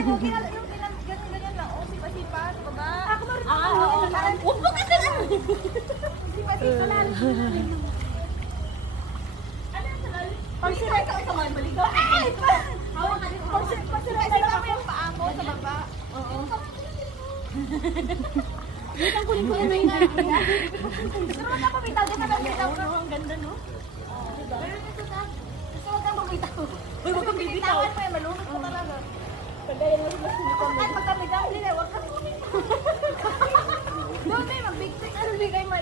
ganyan lang. Oh, sipa-sipa, sa baba. Ako marunong. Huwag mo kasi ano. Sipa-sipa lang. Ano yung salal? Pagsiray ka sa mga baligaw. Ay! Hawak ka din. Pagsiray ka lang yung paa mo sa baba. Oo. Wait, ang kulit ko na yun. Gusto mo ka pamitaw? Di ka pamitaw ka? Ang ganda, no? Gusto mo kang pamitaw? Uy, wag kang bibitaw. Bitawan mo yan, malunod ko talaga. Kagaya mo sa sinipan mo. Ay, pagka may dahil, huwag ka. Doon, may mag-big trick. Ano, bigay mo.